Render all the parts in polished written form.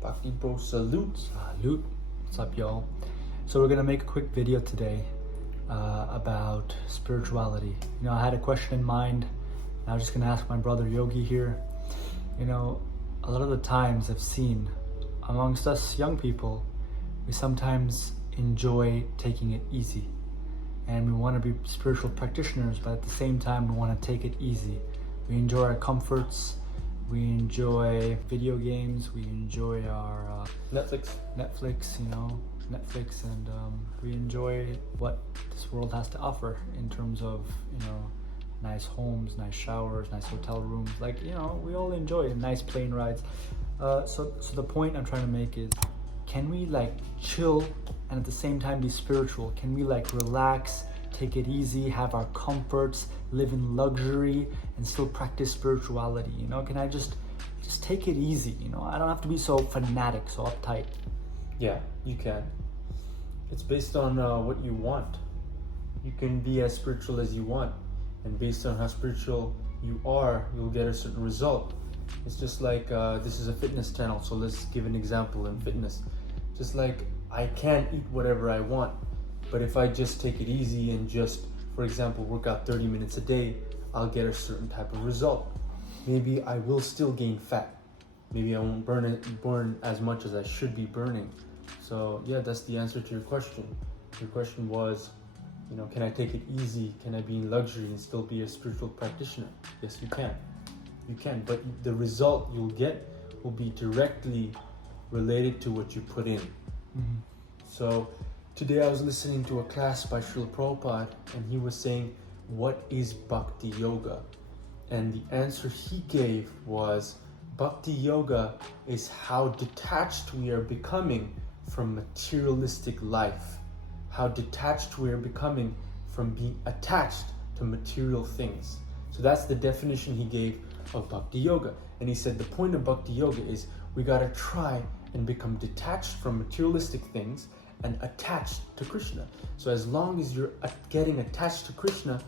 Bhakti Bro Salute. Salute. What's up, y'all? So we're gonna make a quick video today about spirituality. I had a question in mind. I was just gonna ask my brother Yogi here. A lot of the times I've seen amongst us young people, we sometimes enjoy taking it easy. And we want to be spiritual practitioners, but at the same time, we want to take it easy. We enjoy our comforts. We enjoy video games. We enjoy our Netflix, and we enjoy what this world has to offer in terms of, nice homes, nice showers, nice hotel rooms. We all enjoy nice plane rides. So the point I'm trying to make is, can we chill and at the same time be spiritual? Can we relax, take it easy, have our comforts, live in luxury and still practice spirituality? Can I just take it easy? I don't have to be so fanatic, so uptight. Yeah, you can. It's based on what you want. You can be as spiritual as you want, and based on how spiritual you are, you'll get a certain result. It's just like this is a fitness channel, so let's give an example in fitness. Just like I can eat whatever I want, but if I just take it easy and just, for example, work out 30 minutes a day, I'll get a certain type of result. Maybe I will still gain fat. Maybe I won't burn as much as I should be burning. So yeah, that's the answer to your question. Your question was, can I take it easy? Can I be in luxury and still be a spiritual practitioner? Yes, you can. You can, but the result you'll get will be directly related to what you put in. Mm-hmm. So today I was listening to a class by Srila Prabhupada, and he was saying, what is Bhakti Yoga? And the answer he gave was, Bhakti Yoga is how detached we are becoming from materialistic life. How detached we are becoming from being attached to material things. So that's the definition he gave of Bhakti Yoga. And he said the point of Bhakti Yoga is we gotta try and become detached from materialistic things and attached to Krishna. So as long as you're getting attached to Krishna,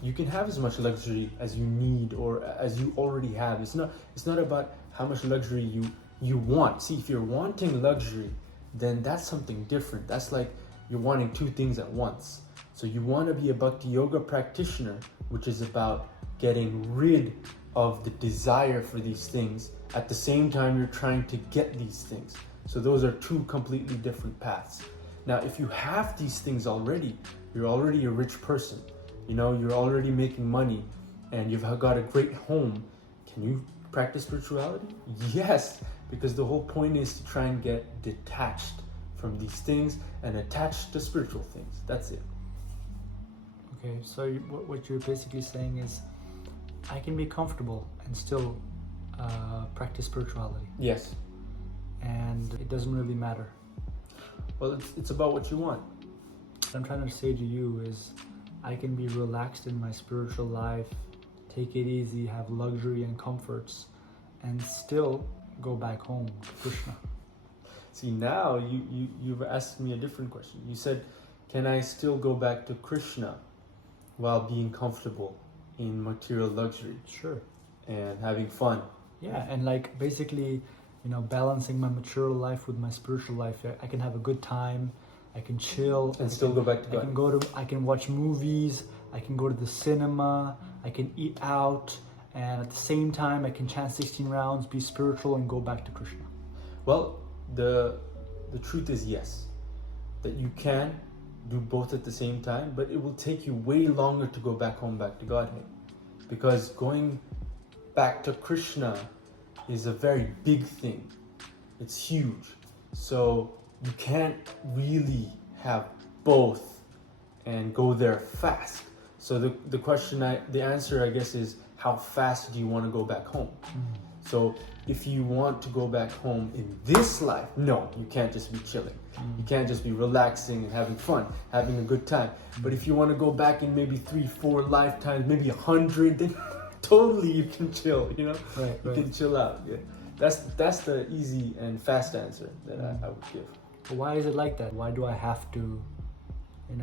you can have as much luxury as you need or as you already have. It's not about how much luxury you want. See, if you're wanting luxury, then that's something different. That's like you're wanting two things at once. So you want to be a Bhakti Yoga practitioner, which is about getting rid of the desire for these things. At the same time, you're trying to get these things. So those are two completely different paths. Now, if you have these things already, you're already a rich person. You're already making money and you've got a great home. Can you practice spirituality? Yes, because the whole point is to try and get detached from these things and attached to spiritual things. That's it. Okay, so what you're basically saying is, I can be comfortable and still practice spirituality. Yes. And it doesn't really matter. Well, it's about what you want. What I'm trying to say to you is, I can be relaxed in my spiritual life, take it easy, have luxury and comforts, and still go back home to Krishna. See, now you've asked me a different question. You said, can I still go back to Krishna while being comfortable in material luxury? Sure. And having fun. Yeah, and basically, balancing my material life with my spiritual life. I can have a good time, I can chill. And still go back to God. I can watch movies, I can go to the cinema, I can eat out, and at the same time I can chant 16 rounds, be spiritual, and go back to Krishna. Well, the truth is yes, that you can do both at the same time, but it will take you way longer to go back home, back to Godhead. Because going back to Krishna is a very big thing. It's huge. So you can't really have both and go there fast. So the answer, I guess, is how fast do you want to go back home? Mm. So if you want to go back home in this life, no, you can't just be chilling. You can't just be relaxing and having fun, having a good time. But if you want to go back in maybe 3-4 lifetimes, maybe 100, then totally you can chill, Right. You can chill out. Yeah. That's the easy and fast answer that I would give. But why is it like that? Why do I have to,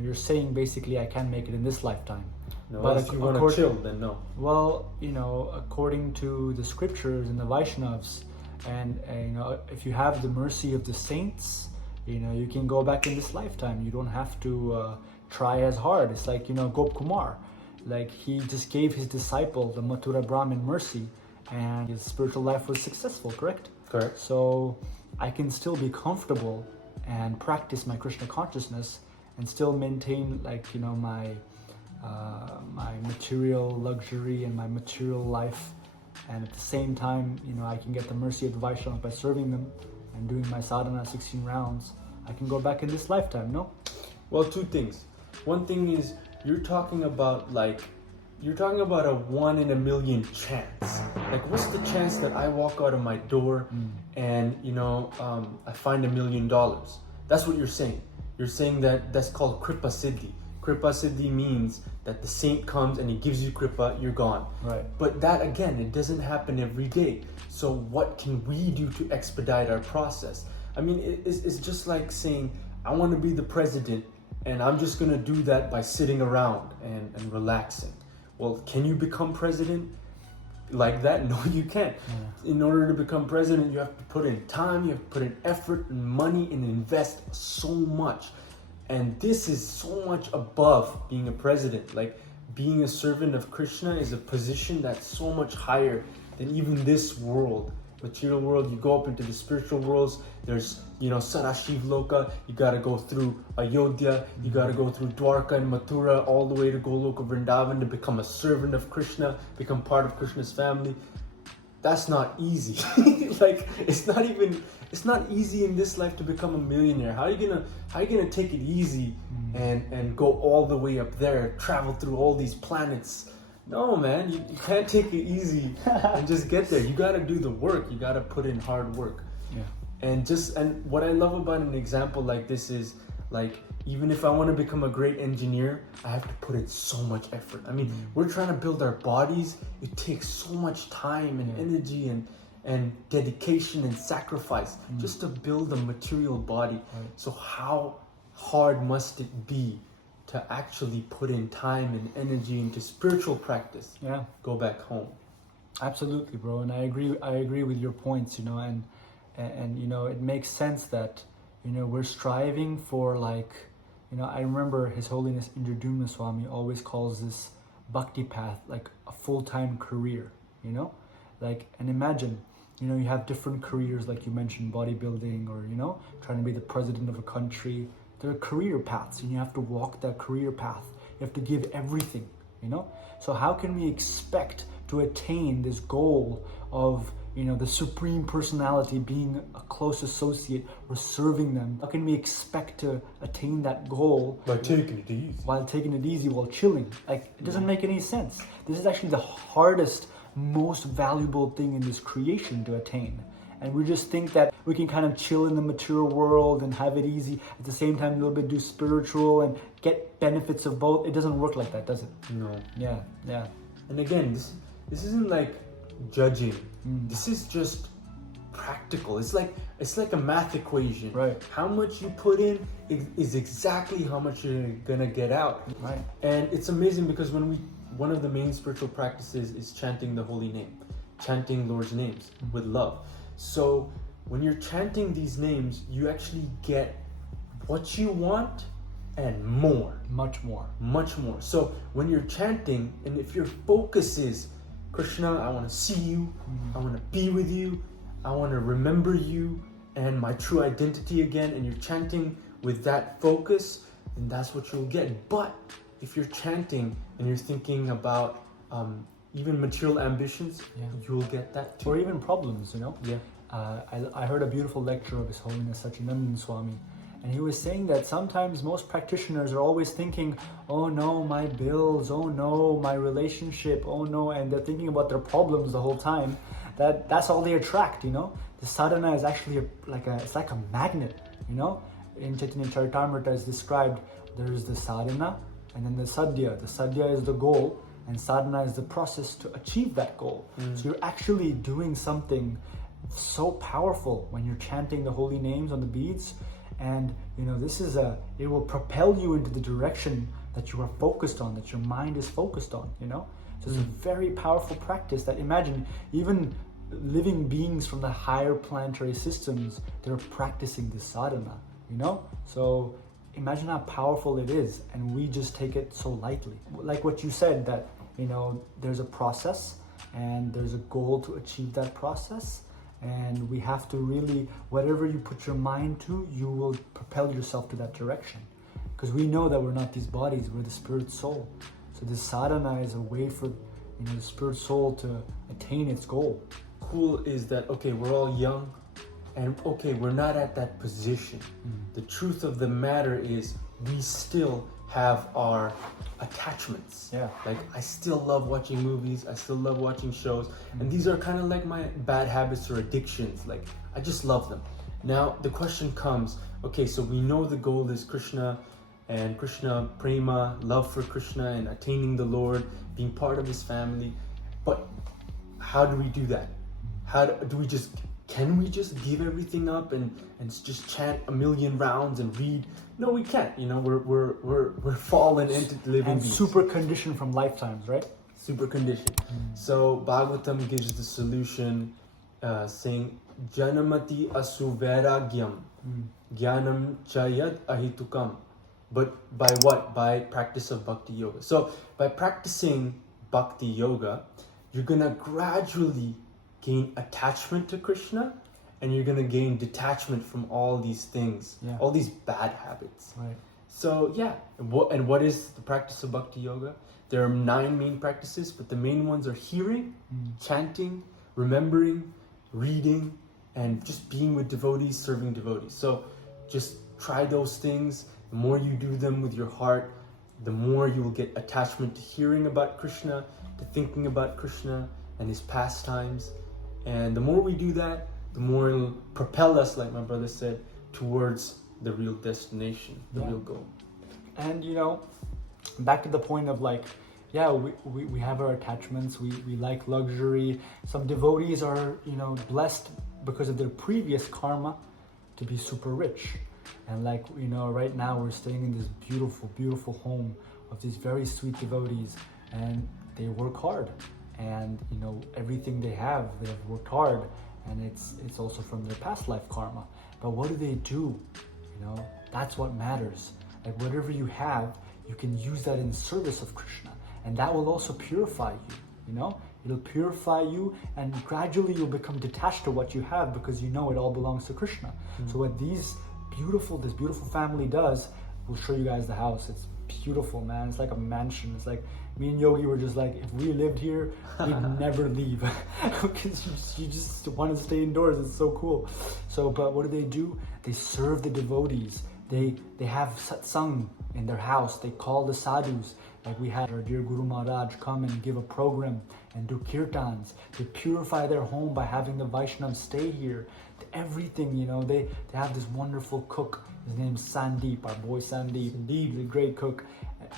you're saying basically I can't make it in this lifetime. No, but if you want to chill, then no. Well, according to the scriptures and the Vaishnavas, And you know, if you have the mercy of the saints, you know, you can go back in this lifetime. You don't have to try as hard. It's like, you know, Gop Kumar, like he just gave his disciple the Mathura Brahmin mercy, and his spiritual life was successful. Correct. So I can still be comfortable and practice my Krishna consciousness and still maintain, like, you know, my material luxury and my material life, and at the same time, you know, I can get the mercy of the Vaishnavas by serving them and doing my sadhana 16 rounds. I can go back in this lifetime, no? Well, two things. One thing is, you're talking about a 1 in a million chance. Like, what's the chance that I walk out of my door and, you know, I find $1 million? That's what you're saying. You're saying that that's called Kripa Siddhi. Kripa Siddhi means that the saint comes and he gives you Kripa, you're gone. Right. But that, again, it doesn't happen every day. So what can we do to expedite our process? I mean, it's just like saying, I want to be the president, and I'm just going to do that by sitting around and relaxing. Well, can you become president like that? No, you can't. In order to become president, you have to put in time, you have to put in effort and money and invest so much. And this is so much above being a president. Like, being a servant of Krishna is a position that's so much higher than even this world. Material world, you go up into the spiritual worlds, there's, you know, Sarashiv Loka, you gotta go through Ayodhya, you gotta go through Dwarka and Mathura, all the way to Goloka Vrindavan to become a servant of Krishna, become part of Krishna's family. That's not easy. Like, it's not easy in this life to become a millionaire. How are you gonna take it easy and go all the way up there, travel through all these planets? No, man, you can't take it easy and just get there. You gotta do the work. You gotta put in hard work. Yeah. And what I love about an example like this is, like, even if I want to become a great engineer, I have to put in so much effort. I mean, we're trying to build our bodies. It takes so much time and energy and dedication and sacrifice just to build a material body. So how hard must it be to actually put in time and energy into spiritual practice? Yeah. Go back home. Absolutely, bro. And I agree with your points, you know, and you know, it makes sense that, you know, we're striving for, like, you know, I remember His Holiness Indradyumna Swami always calls this bhakti path like a full-time career, you know? Like, and imagine, you know, you have different careers, like you mentioned, bodybuilding, or, you know, trying to be the president of a country. There are career paths, and you have to walk that career path. You have to give everything, you know? So how can we expect to attain this goal of, you know, the Supreme Personality, being a close associate or serving them? How can we expect to attain that goal By taking it easy. while taking it easy, while chilling? Like, it doesn't make any sense. This is actually the hardest, most valuable thing in this creation to attain. And we just think that we can kind of chill in the material world and have it easy, at the same time a little bit do spiritual and get benefits of both. It doesn't work like that, does it? No. Yeah. And again, this isn't like judging. This is just practical. It's like a math equation. Right. How much you put in is exactly how much you're gonna get out. Right. And it's amazing because one of the main spiritual practices is chanting the holy name, chanting Lord's names with love. So when you're chanting these names, you actually get what you want and more. Much more. So when you're chanting, and if your focus is, Krishna, I want to see you, I want to be with you, I want to remember you and my true identity again, and you're chanting with that focus, then that's what you'll get. But if you're chanting and you're thinking about even material ambitions, you'll get that too. Or even problems, you know? Yeah. I heard a beautiful lecture of His Holiness Sachinandan Swami, and he was saying that sometimes most practitioners are always thinking, oh no, my bills, oh no, my relationship, oh no, and they're thinking about their problems the whole time. That's all they attract, you know? The sadhana is actually it's like a magnet, you know? In Chaitanya Charitamrita is described, there's the sadhana and then the sadhya. The sadhya is the goal, and sadhana is the process to achieve that goal. So you're actually doing something so powerful when you're chanting the holy names on the beads, and you know, it will propel you into the direction that you are focused on, that your mind is focused on, you know? So it's a very powerful practice that, imagine, even living beings from the higher planetary systems that are practicing this sadhana, you know? So imagine how powerful it is, and we just take it so lightly. Like what you said, that, you know, there's a process and there's a goal to achieve that process, and we have to really, whatever you put your mind to, you will propel yourself to that direction. Because we know that we're not these bodies, we're the spirit soul. So this sadhana is a way for, you know, the spirit soul to attain its goal. Cool is that, okay, we're all young, and okay, we're not at that position. The truth of the matter is we still have our attachments. Yeah. Like, I still love watching movies, I still love watching shows, and these are kind of like my bad habits or addictions. Like, I just love them. Now the question comes, okay, so we know the goal is Krishna and Krishna prema, love for Krishna and attaining the Lord, being part of his family, but how do we do that? How do we just, can we just give everything up and just chant a million rounds and read? No, we can't. You know, we're fallen into living And beings. super conditioned from lifetimes, right? Super conditioned. So Bhagavatam gives the solution, saying Janamati asu vairagyam jnanam chayad ahitukam. But by what? By practice of bhakti yoga. So by practicing bhakti yoga, you're gonna gradually gain attachment to Krishna, and you're gonna gain detachment from all these things, all these bad habits. Right. So yeah, and what is the practice of bhakti yoga? There are 9 main practices, but the main ones are hearing, chanting, remembering, reading, and just being with devotees, serving devotees. So just try those things. The more you do them with your heart, the more you will get attachment to hearing about Krishna, to thinking about Krishna and his pastimes. And the more we do that, the more it'll propel us, like my brother said, towards the real destination, the real goal. And, you know, back to the point of like, yeah, we have our attachments, we like luxury. Some devotees are, you know, blessed because of their previous karma to be super rich. And like, you know, right now we're staying in this beautiful, beautiful home of these very sweet devotees, and they work hard. And, you know, everything they have worked hard, and it's also from their past life karma. But what do? You know, that's what matters. Like, whatever you have, you can use that in service of Krishna, and that will also purify you. You know, it'll purify you, and gradually you'll become detached to what you have, because you know it all belongs to Krishna. So what this beautiful family does, we'll show you guys the house. It's beautiful, man. It's like a mansion. It's like, me and Yogi were just like, if we lived here, we'd never leave, because you just want to stay indoors. It's so cool. So, but what do? They serve the devotees. They have satsang in their house. They call the sadhus. Like, we had our dear Guru Maharaj come and give a program and do kirtans. They purify their home by having the Vaishnavas stay here. Everything, you know, they have this wonderful cook. His name's Sandeep, our boy Sandeep. He's a great cook,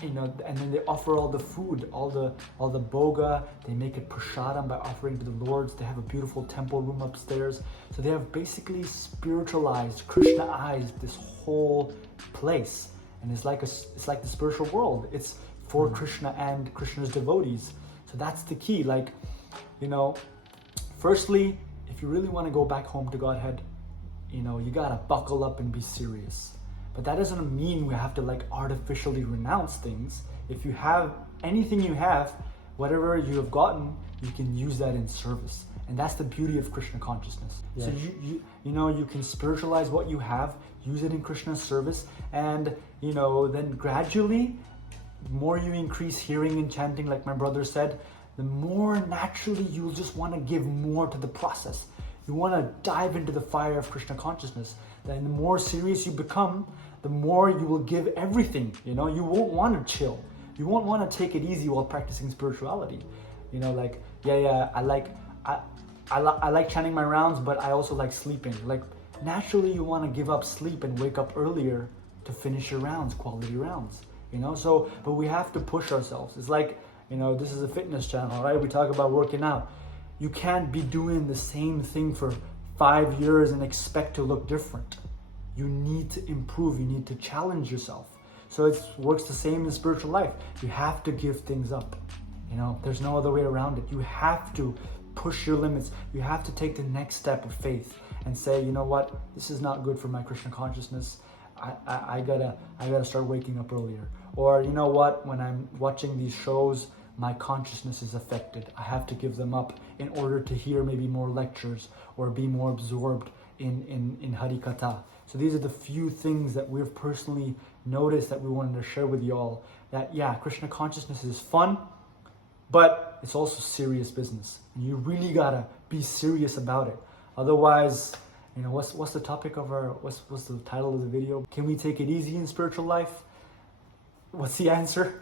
you know. And then they offer all the food, all the boga. They make it prasadam by offering to the lords. They have a beautiful temple room upstairs. So they have basically spiritualized, Krishnaized this whole place, and it's like the spiritual world. It's for Krishna and Krishna's devotees. So that's the key. Like, you know, firstly, if you really want to go back home to Godhead, you know, you gotta buckle up and be serious. But that doesn't mean we have to like artificially renounce things. If you have anything you have, whatever you have gotten, you can use that in service. And that's the beauty of Krishna consciousness. Yeah. So you know, you can spiritualize what you have, use it in Krishna's service, and, you know, then gradually, the more you increase hearing and chanting, like my brother said, the more naturally you'll just want to give more to the process. You want to dive into the fire of Krishna consciousness. Then the more serious you become, the more you will give everything. You know, you won't want to chill. You won't want to take it easy while practicing spirituality. You know, like, I like chanting my rounds, but I also like sleeping. Like, naturally you want to give up sleep and wake up earlier to finish your rounds, quality rounds. You know, so, but we have to push ourselves. It's like, you know, this is a fitness channel, right? We talk about working out. You can't be doing the same thing for 5 years and expect to look different. You need to improve. You need to challenge yourself. So it works the same in spiritual life. You have to give things up. You know, there's no other way around it. You have to push your limits. You have to take the next step of faith and say, you know what, this is not good for my Krishna consciousness. I gotta start waking up earlier. Or you know what, when I'm watching these shows, my consciousness is affected. I have to give them up in order to hear maybe more lectures or be more absorbed in Harikatha. So these are the few things that we've personally noticed that we wanted to share with y'all. That yeah, Krishna consciousness is fun, but it's also serious business. You really gotta be serious about it. Otherwise, you know, what's the topic of our, what's the title of the video? Can we take it easy in spiritual life? What's the answer?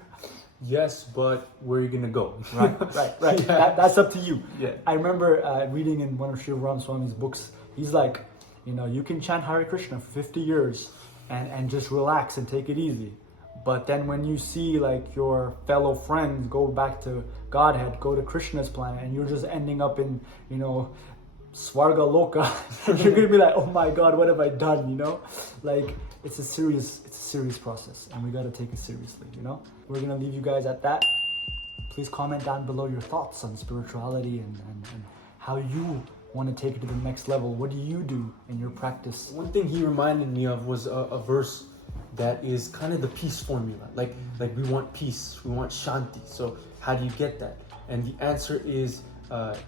Yes, but where are you gonna go? Right. Yeah. That's up to you. Yeah. I remember reading in one of Sri Ramaswamy's books, he's like, you know, you can chant Hare Krishna for 50 years and just relax and take it easy. But then when you see like your fellow friends go back to Godhead, go to Krishna's planet, and you're just ending up in, you know, Swarga Loka, you're gonna be like, oh my God, what have I done? You know, like it's a serious process, and we gotta take it seriously. You know, we're gonna leave you guys at that. Please comment down below your thoughts on spirituality and how you want to take it to the next level. What do you do in your practice? One thing he reminded me of was a verse that is kind of the peace formula. Like we want peace, we want shanti. So how do you get that? And the answer is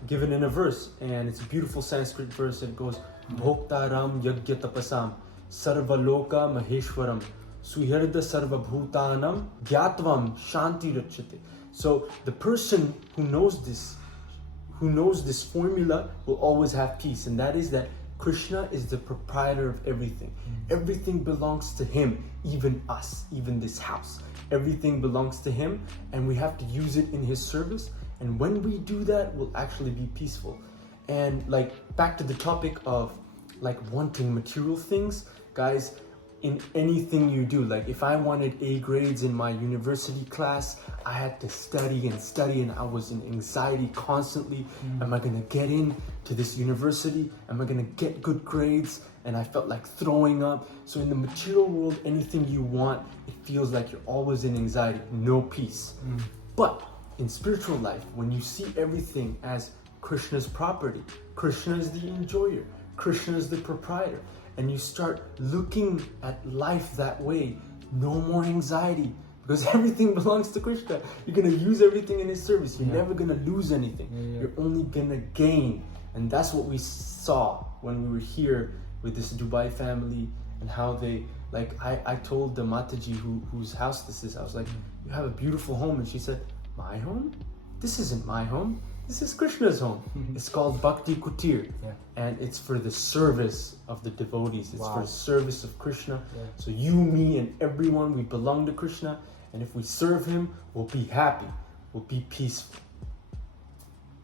given in a verse, and it's a beautiful Sanskrit verse. It goes, Bhoktaram yagya tapasam sarva loka maheshwaram suhirda sarva bhutanam gyatvam shanti rachate. So the person who knows this formula will always have peace, and that is that Krishna is the proprietor of everything. Everything belongs to him, even us, even this house. Everything belongs to him, and we have to use it in his service. And when we do that, we'll actually be peaceful. And like back to the topic of like wanting material things, guys, in anything you do, like if I wanted A grades in my university class, I had to study, and I was in anxiety constantly. Am I gonna get in to this university? Am I gonna get good grades? And I felt like throwing up. So in the material world, anything you want, it feels like you're always in anxiety, no peace. But in spiritual life, when you see everything as Krishna's property, Krishna is the enjoyer, Krishna is the proprietor, and you start looking at life that way, no more anxiety, because everything belongs to Krishna. You're gonna use everything in his service. You're never gonna lose anything. You're only gonna gain. And that's what we saw when we were here with this Dubai family, and how they, like, I told the Mataji whose house this is, I was like, you have a beautiful home. And she said, my home? This isn't my home. This is Krishna's home. It's called Bhakti Kutir. And it's for the service of the devotees. It's for the service of Krishna. So you, me, and everyone, we belong to Krishna. And if we serve him, we'll be happy. We'll be peaceful.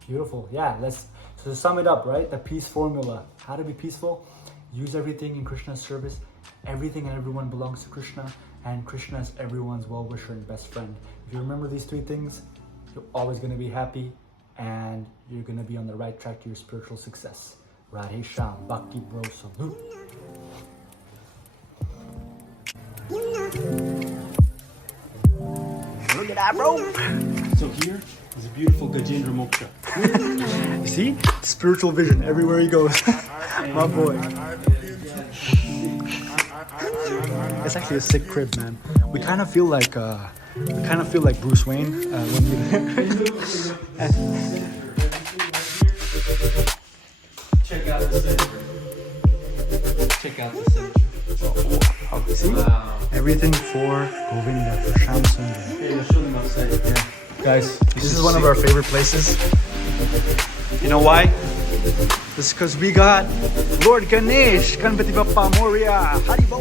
Beautiful. Yeah, so to sum it up, right? The peace formula. How to be peaceful? Use everything in Krishna's service. Everything and everyone belongs to Krishna. And Krishna is everyone's well-wisher and best friend. If you remember these three things, you're always going to be happy, and you're going to be on the right track to your spiritual success. Radhe Shyam, Bhakti Bro Salute. Look at that, bro. So here is a beautiful Yogindra Moksha. You see? Spiritual vision everywhere he goes. My boy. It's actually a sick crib, man. We kind of feel like Bruce Wayne when we. Check out the center. Check out the center. See? Wow. Everything for Govinda, for Shyam Sundar. Hey, let's show them outside. Yeah. Guys, this is one of our favorite places. You know why? This is because we got Lord Ganesh, Ganpati Bappa Moria, Haribo.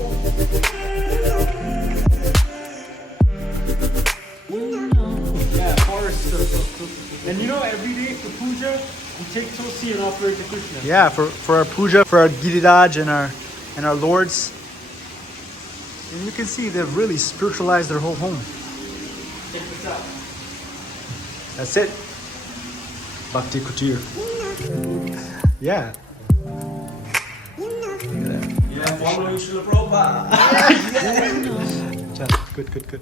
Yeah, forest. And you know, every day for puja, we take Tulsi and offer it to Krishna. Yeah, for our puja, for our Giriraj and our lords. And you can see they've really spiritualized their whole home. Check this out. That's it. Bhakti Kutir. Yeah. Yeah, following Srila Prabhupada. Good.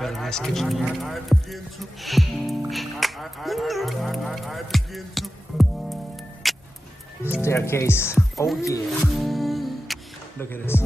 Got a nice kitchen here. Staircase. Oh yeah. Look at this.